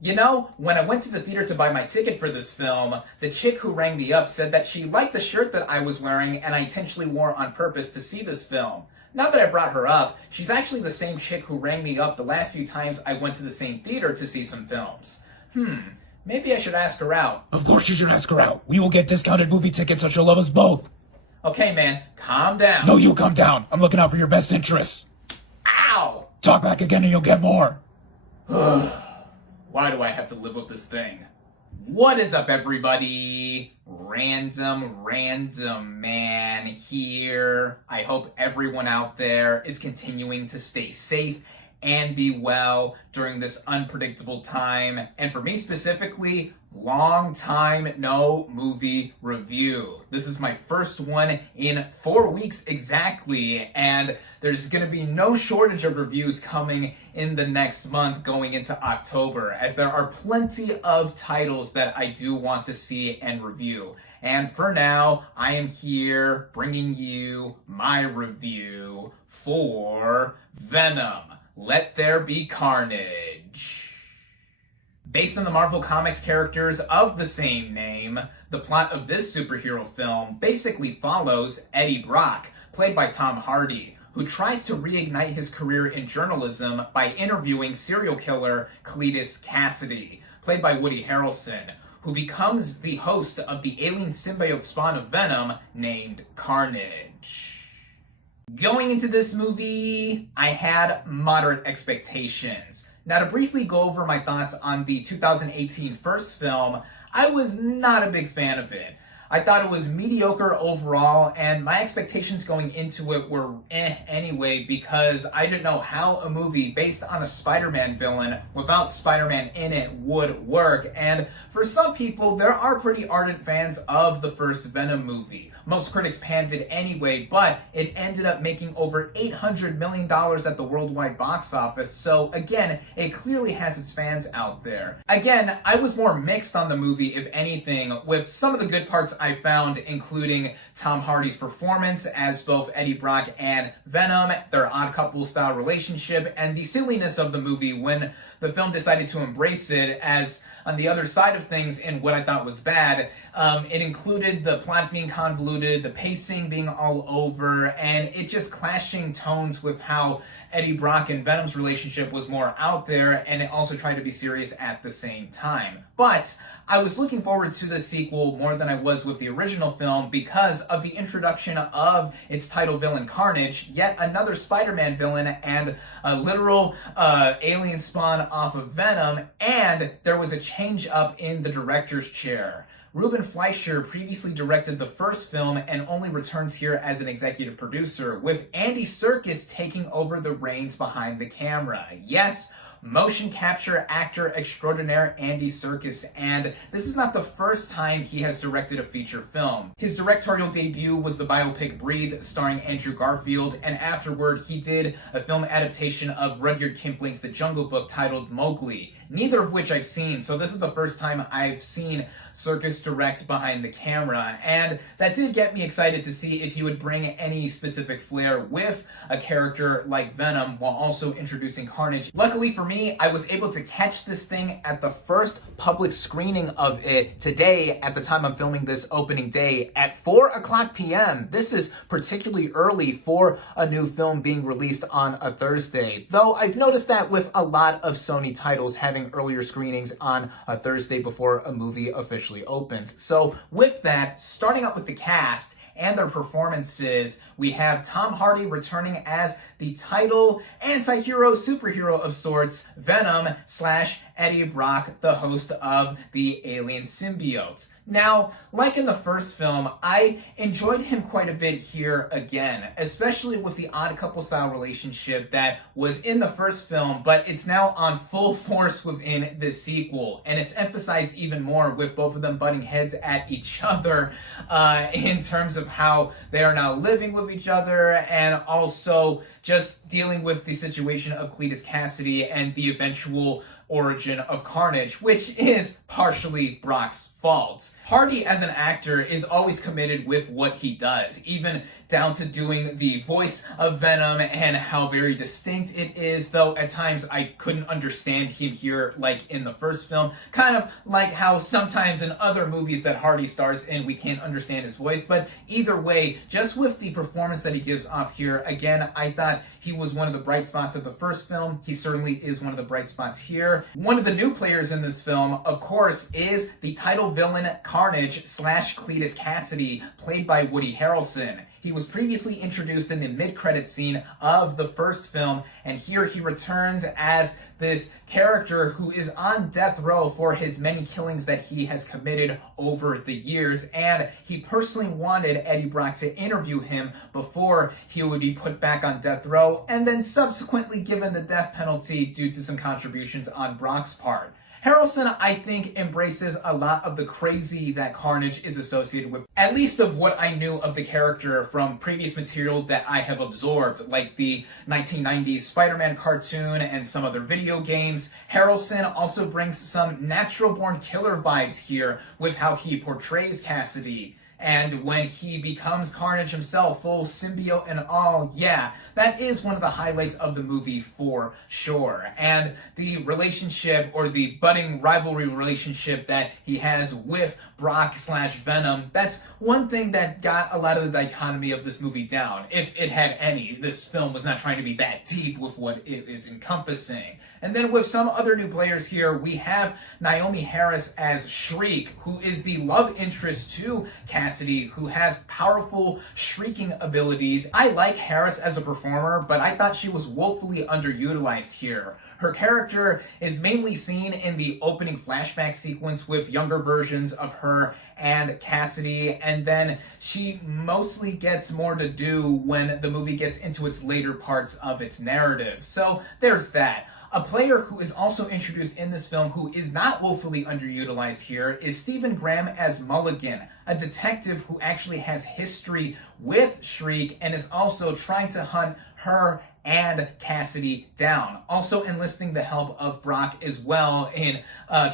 You know, when I went to the theater to buy my ticket for this film, the chick who rang me up said that she liked the shirt that I was wearing and I intentionally wore on purpose to see this film. Now that I brought her up, she's actually the same chick who rang me up the last few times I went to the same theater to see some films. Maybe I should ask her out. Of course you should ask her out. We will get discounted movie tickets so she'll love us both. Okay, man, calm down. No, you calm down. I'm looking out for your best interests. Ow! Talk back again and you'll get more. Why do I have to live with this thing? What is up, everybody? RandomRandomMan here. I hope everyone out there is continuing to stay safe and be well during this unpredictable time. And for me specifically, long time no movie review. This is my first one in 4 weeks exactly, and there's going to be no shortage of reviews coming in the next month going into October, as there are plenty of titles that I do want to see and review. And for now, I am here bringing you my review for Venom: Let There Be Carnage. Based on the Marvel Comics characters of the same name, the plot of this superhero film basically follows Eddie Brock, played by Tom Hardy, who tries to reignite his career in journalism by interviewing serial killer Cletus Cassidy, played by Woody Harrelson, who becomes the host of the alien symbiote spawn of Venom named Carnage. Going into this movie, I had moderate expectations. Now, to briefly go over my thoughts on the 2018 first film, I was not a big fan of it. I thought it was mediocre overall, and my expectations going into it were anyway, because I didn't know how a movie based on a Spider-Man villain without Spider-Man in it would work. And for some people, there are pretty ardent fans of the first Venom movie. Most critics panned it anyway, but it ended up making over $800 million at the worldwide box office, so again, it clearly has its fans out there. Again, I was more mixed on the movie, if anything, with some of the good parts I found, including Tom Hardy's performance as both Eddie Brock and Venom, their odd couple style relationship, and the silliness of the movie when the film decided to embrace it as, on the other side of things, in what I thought was bad. It included the plot being convoluted, the pacing being all over, and it just clashing tones with how Eddie Brock and Venom's relationship was more out there, and it also tried to be serious at the same time. But I was looking forward to the sequel more than I was with the original film because of the introduction of its title villain Carnage, yet another Spider-Man villain, and a literal alien spawn off of Venom, and there was a change up in the director's chair. Ruben Fleischer previously directed the first film and only returns here as an executive producer, with Andy Serkis taking over the reins behind the camera. Yes, motion capture actor extraordinaire Andy Serkis, and this is not the first time he has directed a feature film. His directorial debut was the biopic Breathe, starring Andrew Garfield, and afterward he did a film adaptation of Rudyard Kipling's The Jungle Book titled Mowgli, neither of which I've seen, so this is the first time I've seen Serkis direct behind the camera, and that did get me excited to see if he would bring any specific flair with a character like Venom while also introducing Carnage. Luckily for me, I was able to catch this thing at the first public screening of it today, at the time I'm filming this opening day, at 4 o'clock p.m. This is particularly early for a new film being released on a Thursday, though I've noticed that with a lot of Sony titles having earlier screenings on a Thursday before a movie officially opens. So with that, starting out with the cast and their performances, we have Tom Hardy returning as the title anti-hero superhero of sorts, Venom / Eddie Brock, the host of the alien symbiote. Now, like in the first film, I enjoyed him quite a bit here again, especially with the odd couple style relationship that was in the first film, but it's now on full force within the sequel, and it's emphasized even more with both of them butting heads at each other in terms of how they are now living with each other, and also just dealing with the situation of Cletus Cassidy and the eventual origin of Carnage, which is partially Brock's fault. Hardy as an actor is always committed with what he does, even down to doing the voice of Venom and how very distinct it is, though at times I couldn't understand him here like in the first film, kind of like how sometimes in other movies that Hardy stars in we can't understand his voice, but either way, just with the performance that he gives off here, again, I thought he was one of the bright spots of the first film. He certainly is one of the bright spots here. One of the new players in this film, of course, is the title villain Carnage / Cletus Cassidy, played by Woody Harrelson. He was previously introduced in the mid-credit scene of the first film, and here he returns as this character who is on death row for his many killings that he has committed over the years, and he personally wanted Eddie Brock to interview him before he would be put back on death row, and then subsequently given the death penalty due to some contributions on Brock's part. Harrelson, I think, embraces a lot of the crazy that Carnage is associated with, at least of what I knew of the character from previous material that I have absorbed, like the 1990s Spider-Man cartoon and some other video games. Harrelson also brings some natural-born killer vibes here with how he portrays Cassidy. And when he becomes Carnage himself, full symbiote and all, yeah, that is one of the highlights of the movie for sure. And the relationship, or the budding rivalry relationship that he has with Brock / Venom, that's one thing that got a lot of the dichotomy of this movie down. If it had any, this film was not trying to be that deep with what it is encompassing. And then with some other new players here, we have Naomi Harris as Shriek, who is the love interest to Cassidy, who has powerful shrieking abilities. I like Harris as a performer, but I thought she was woefully underutilized here. Her character is mainly seen in the opening flashback sequence with younger versions of her and Cassidy, and then she mostly gets more to do when the movie gets into its later parts of its narrative. So there's that. A player who is also introduced in this film who is not woefully underutilized here is Stephen Graham as Mulligan, a detective who actually has history with Shriek and is also trying to hunt her and Cassidy down. Also enlisting the help of Brock as well in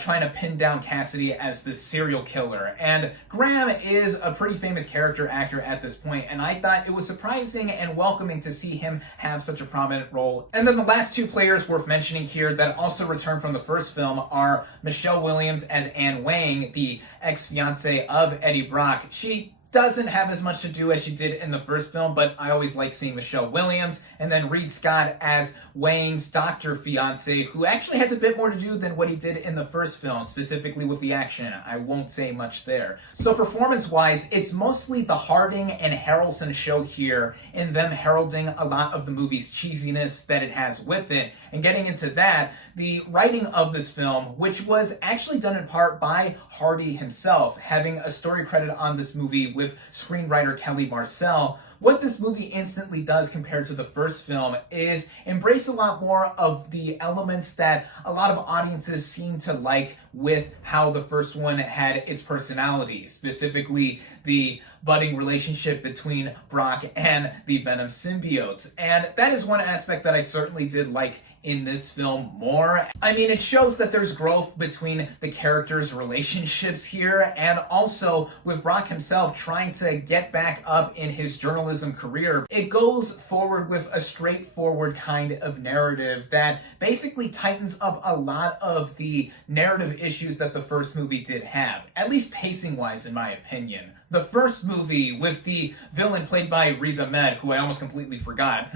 trying to pin down Cassidy as the serial killer. And Graham is a pretty famous character actor at this point, and I thought it was surprising and welcoming to see him have such a prominent role. And then the last two players worth mentioning here that also returned from the first film are Michelle Williams as Anne Wang, the ex-fiancée of Eddie Brock. She doesn't have as much to do as she did in the first film, but I always like seeing Michelle Williams. And then Reed Scott as Wang's doctor fiance, who actually has a bit more to do than what he did in the first film, specifically with the action. I won't say much there. So performance-wise, it's mostly the Harding and Harrelson show here, in them heralding a lot of the movie's cheesiness that it has with it. And getting into that, the writing of this film, which was actually done in part by Hardy himself, having a story credit on this movie with screenwriter Kelly Marcel. What this movie instantly does compared to the first film is embrace a lot more of the elements that a lot of audiences seem to like with how the first one had its personality, specifically the budding relationship between Brock and the Venom symbiotes. And that is one aspect that I certainly did like in this film more. I mean, it shows that there's growth between the characters' relationships here, and also with Brock himself trying to get back up in his journalism career. It goes forward with a straightforward kind of narrative that basically tightens up a lot of the narrative issues that the first movie did have, at least pacing-wise, in my opinion. The first movie with the villain played by Riz Ahmed, who I almost completely forgot.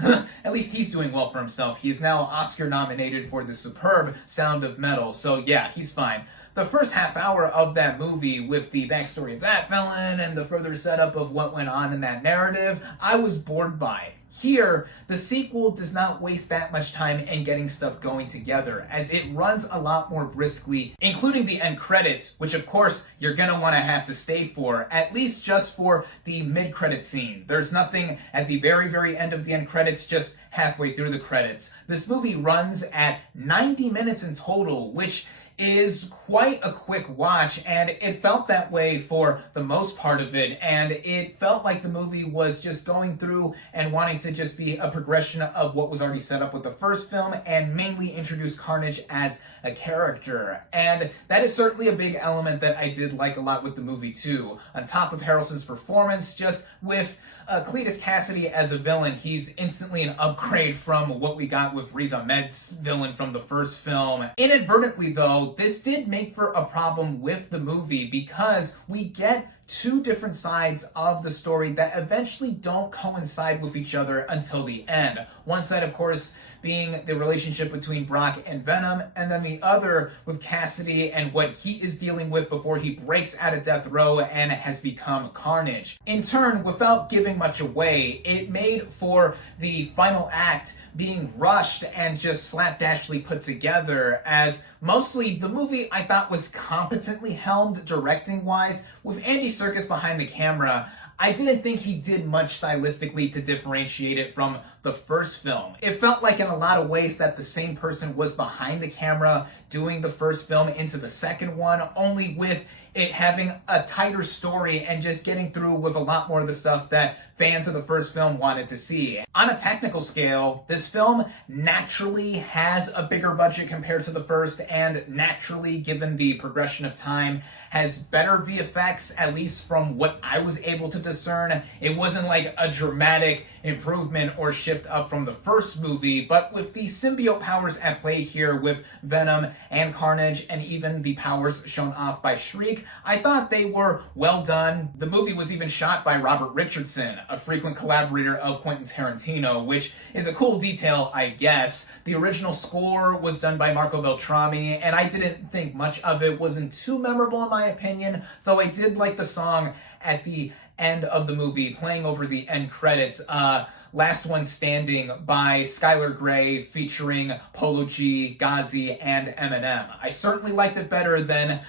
At least he's doing well for himself. He is now Oscar nominated for the superb Sound of Metal, so yeah, he's fine. The first half hour of that movie with the backstory of that villain and the further setup of what went on in that narrative, I was bored by. Here, the sequel does not waste that much time in getting stuff going together, as it runs a lot more briskly, including the end credits, which of course you're gonna want to have to stay for, at least just for the mid-credit scene. There's nothing at the very, very end of the end credits, just halfway through the credits. This movie runs at 90 minutes in total, which is quite a quick watch, and it felt that way for the most part of it, and it felt like the movie was just going through and wanting to just be a progression of what was already set up with the first film, and mainly introduce Carnage as a character. And that is certainly a big element that I did like a lot with the movie too. On top of Harrelson's performance, just with Cletus Cassidy as a villain, he's instantly an upgrade from what we got with Riz Ahmed's villain from the first film. Inadvertently though, this did make for a problem with the movie because we get two different sides of the story that eventually don't coincide with each other until the end. One side, of course, being the relationship between Brock and Venom, and then the other with Cassidy and what he is dealing with before he breaks out of death row and has become Carnage. In turn, without giving much away, it made for the final act being rushed and just slapdashly put together, as mostly the movie I thought was competently helmed directing-wise, with Andy Serkis behind the camera. I didn't think he did much stylistically to differentiate it from the first film. It felt like in a lot of ways that the same person was behind the camera doing the first film into the second one, only with it having a tighter story and just getting through with a lot more of the stuff that fans of the first film wanted to see. On a technical scale, this film naturally has a bigger budget compared to the first, and naturally, given the progression of time, has better VFX, at least from what I was able to discern. It wasn't like a dramatic improvement or shift up from the first movie, but with the symbiote powers at play here with Venom and Carnage, and even the powers shown off by Shriek, I thought they were well done. The movie was even shot by Robert Richardson, a frequent collaborator of Quentin Tarantino, which is a cool detail, I guess. The original score was done by Marco Beltrami, and I didn't think much of it. Wasn't too memorable in my opinion, though I did like the song at the end of the movie, playing over the end credits. Last One Standing by Skylar Grey, featuring Polo G, Ghazi, and Eminem. I certainly liked it better than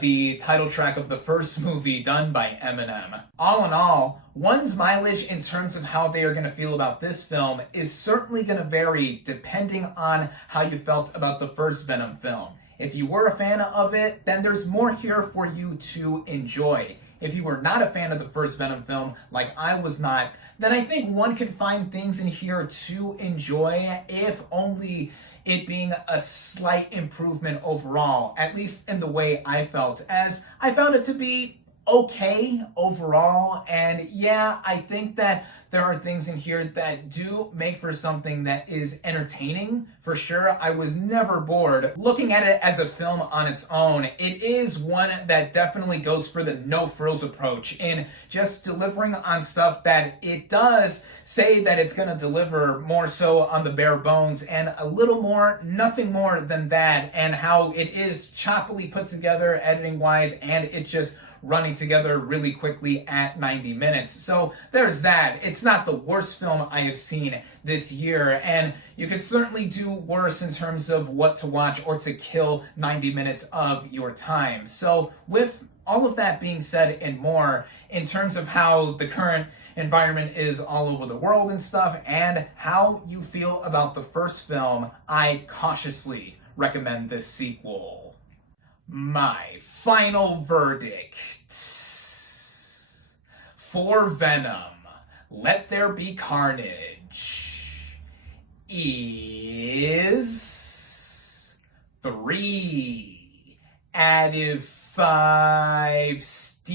the title track of the first movie done by Eminem. All in all, one's mileage in terms of how they are going to feel about this film is certainly going to vary depending on how you felt about the first Venom film. If you were a fan of it, then there's more here for you to enjoy. If you were not a fan of the first Venom film, like I was not, then I think one could find things in here to enjoy, if only it being a slight improvement overall, at least in the way I felt, as I found it to be okay overall. And yeah, I think that there are things in here that do make for something that is entertaining, for sure. I was never bored. Looking at it as a film on its own, it is one that definitely goes for the no-frills approach in just delivering on stuff that it does say that it's going to deliver, more so on the bare bones, and a little more, nothing more than that, and how it is choppily put together editing-wise, and it just running together really quickly at 90 minutes. So there's that. It's not the worst film I have seen this year, and you could certainly do worse in terms of what to watch or to kill 90 minutes of your time. So with all of that being said and more, in terms of how the current environment is all over the world and stuff, and how you feel about the first film, I cautiously recommend this sequel. My final verdict for Venom, Let There Be Carnage, is 3 out of 5 stars.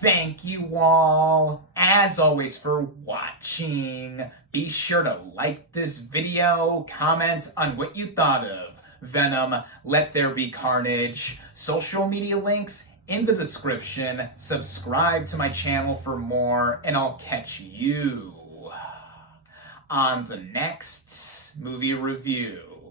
Thank you all, as always, for watching. Be sure to like this video, comment on what you thought of Venom, Let There Be Carnage. Social media links in the description. Subscribe to my channel for more, and I'll catch you on the next movie review.